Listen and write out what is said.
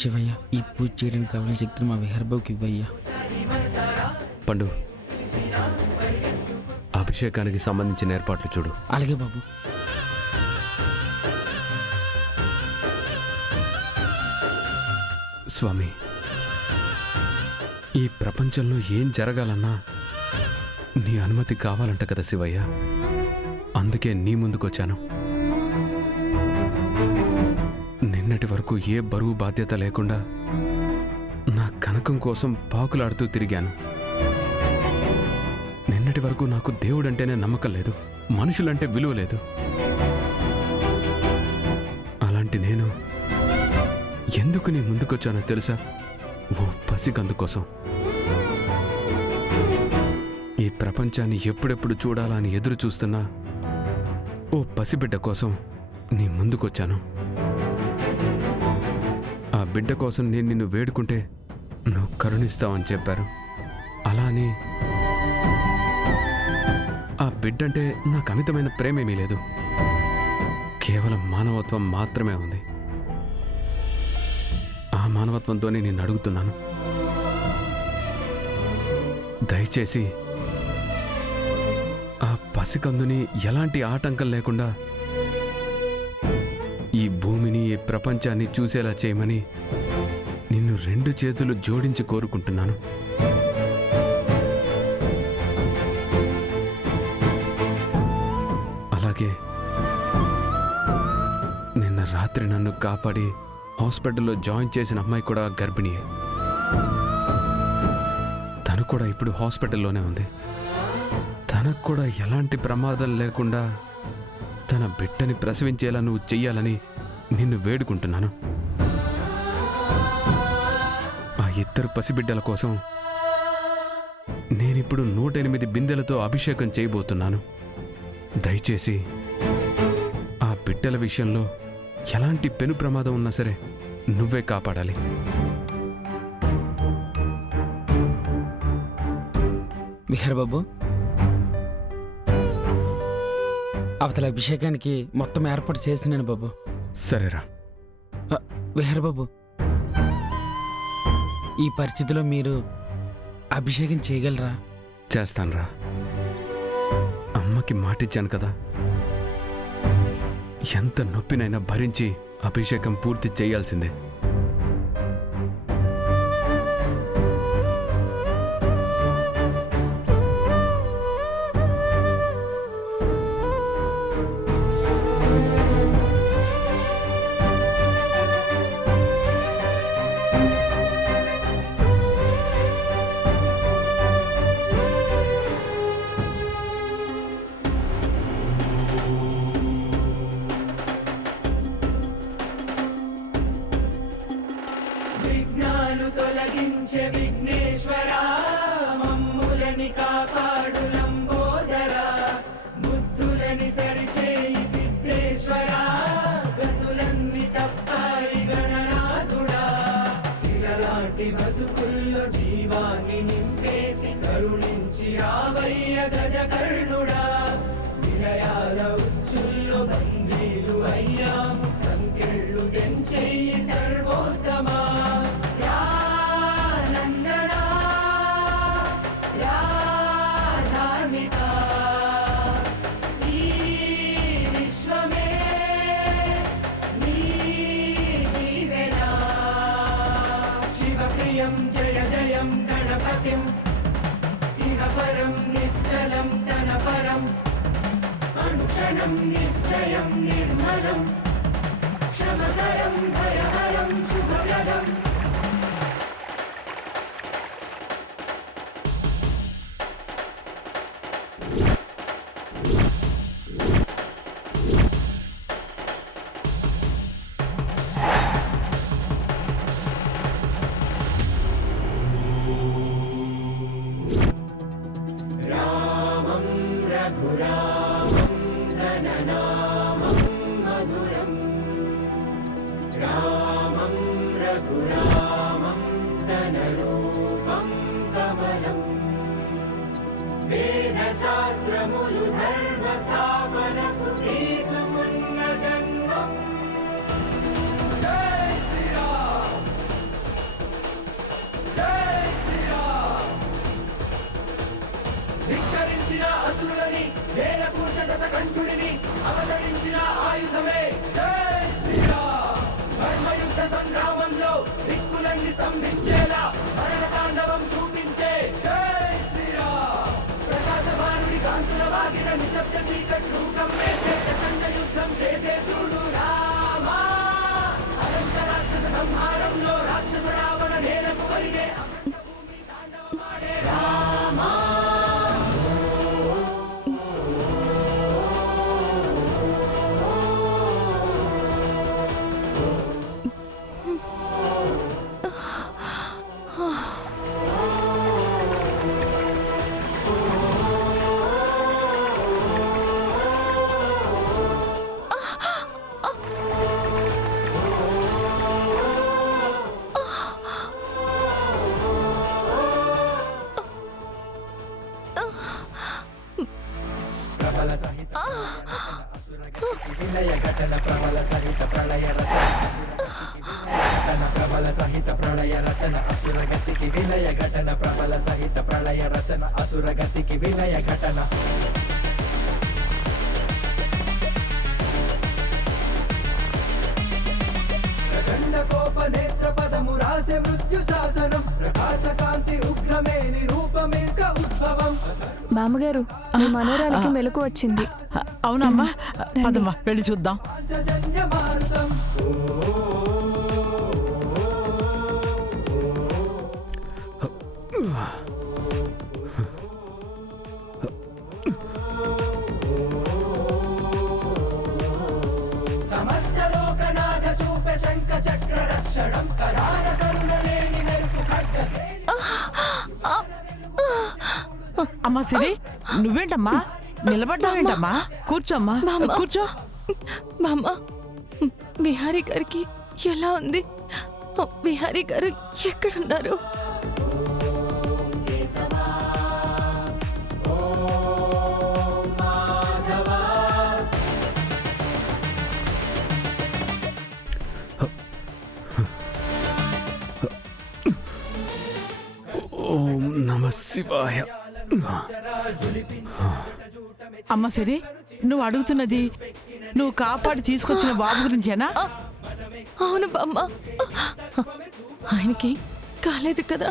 శివయ్య, ఈ పూజ చేయడానికి కావాలని శక్తిని మా విహర్బాబుకి ఇవ్వయ్యా. పండు, అభిషేకానికి సంబంధించిన ఏర్పాట్లు చూడు. అలాగే బాబు. స్వామి, ఈ ప్రపంచంలో ఏం జరగాలన్నా నీ అనుమతి కావాలంట కదా శివయ్య. అందుకే నీ ముందుకొచ్చాను. నిన్నటి వరకు ఏ బరువు బాధ్యత లేకుండా నా కనకం కోసం పాకులాడుతూ తిరిగాను. నిన్నటి వరకు నాకు దేవుడంటేనే నమ్మకం లేదు, మనుషులంటే విలువ లేదు. అలాంటి నేను ఎందుకు నీ ముందుకొచ్చానో తెలుసా? ఓ పసికందు కోసం. ఈ ప్రపంచాన్ని ఎప్పుడెప్పుడు చూడాలా అని ఎదురు చూస్తున్నా ఓ పసిబిడ్డ కోసం నీ ముందుకొచ్చాను. ఆ బిడ్డ కోసం నేను నిన్ను వేడుకుంటే నువ్వు కరుణిస్తావని చెప్పారు. అలానే ఆ బిడ్డంటే నాకు అమితమైన ప్రేమేమీ లేదు, కేవలం మానవత్వం మాత్రమే ఉంది. ఆ మానవత్వంతోనే నేను అడుగుతున్నాను, దయచేసి ఆ పసికందుని ఎలాంటి ఆటంకం లేకుండా ఈ భూమిని, ఈ ప్రపంచాన్ని చూసేలా చేయమని నిన్ను రెండు చేతులు జోడించి కోరుకుంటున్నాను. అలాగే నిన్న రాత్రి నన్ను కాపాడి హాస్పిటల్లో జాయిన్ చేసిన అమ్మాయి కూడా గర్భిణియే. తను కూడా ఇప్పుడు హాస్పిటల్లోనే ఉంది. తనకు కూడా ఎలాంటి ప్రమాదం లేకుండా తన బిడ్డని ప్రసవించేలా నువ్వు చెయ్యాలని నిన్ను వేడుకుంటున్నాను. ఆ ఇద్దరు పసిబిడ్డల కోసం నేనిప్పుడు 108 బిందెలతో అభిషేకం చేయబోతున్నాను. దయచేసి ఆ బిడ్డల విషయంలో ఎలాంటి పెను ప్రమాదం ఉన్నా సరే నువ్వే కాపాడాలి. విహర్బాబు, అవతల అభిషేకానికి మొత్తం ఏర్పాటు చేసినాను బాబు. సరేరా. విహర్బాబు, ఈ పరిస్థితిలో మీరు అభిషేకం చేయగలరా? చేస్తానురా. అమ్మకి మాటిచ్చాను కదా, ఎంత నొప్పినైనా భరించి అభిషేకం పూర్తి చేయాల్సిందే. తొలగించే విఘ్నేశ్వరా, మమ్ములని కాపాడు లంబోదరా, బుద్ధులని సరిచేయి సిద్ధేశ్వరా, గతులన్నీ తప్పాయి గణనాథుడా, శిలలాంటి బతుకుల్లో జీవాన్ని నింపేసి కరుణించి రావయ్య గజకర్ణుడా, విలయాల ఉత్సుల్లో బందీలు అయ్యాము, సంకెళ్ళు తెంచేయి సర్వోత్తమా. జయ జయం గణపతిం ఇహ పరం నిశ్చలం ధనపరం, అనుక్షణం నిశ్చయం నిర్మలం, క్షమకరం భయహరం శుభప్రదం. రఘురామం ధననామం మధురం, రామం రఘురామం ధనరూపం కమలం, వేదశాస్త్రములు ధర్మ స్థాపనకు తీసుకున్న జన్మం. జై శ్రీరామ్. సంహరించిన అసురులని నేల కూర్చదశ కంఠుడిని అవతరించిన ఆయుధమే జై శ్రీరామ్. ధర్మయుద్ధ సంగ్రామంలో దిక్కులన్నీ స్తంభించేలా మరణ తాండవం చూపించే జై శ్రీరామ్. ప్రకాశమానుడి కాంతుల వాగిన నిశ్శబ్ద చీకట్లు కమ్మేసే ప్రచండ యుద్ధం చేసే చూడు రామా. అనంత రాక్షస సంహారంలో రాక్షస రావణ నేలకు ఒరిగే అఖండ భూమి తాండవమాడే రామా. ప్రబల సహిత విలయ ఘటన ప్రబల సహిత ప్రళయ రచన ప్రబల సహిత ప్రళయ రచన అసురగతికి విలయ ఘటన ప్రబల సహిత ప్రళయ రచన అసురగతికి విలయ ఘటన. ప్రచండ కోప నేత్ర పదము రాసే మృత్యు శాసనం ప్రకాశ కాంతి ఉగ్రమే నిరూపమేక ఉద్భవం. బామ్మగారు మీ మనోరాలకి మెలకు వచ్చింది. అవునమ్మా, పదమ్మా వెళ్ళి చూద్దాం. పాంచజన్య మారుతం సమస్త లోకనాథ చూపే శంఖ చక్ర రక్షణం కరాన కరుణలేని మెరుపు ఖడ్గ. అమ్మా సిరి, నువ్వేంటమ్మా నిలబడ్డావేంటమ్మా? కూర్చోమ్మా, బామ్మ. కూర్చో. బామ్మ, విహారీ గారికి ఎలా ఉంది? విహారీ గారు ఎక్కడున్నారు? ఓం నమ శివాయ. అమ్మ సిరి, నువ్వు అడుగుతున్నది నువ్వు కాపాడి తీసుకొచ్చిన బాబు గురించేనా? అవును బామ్మ, ఆయనకి కాలేదు కదా?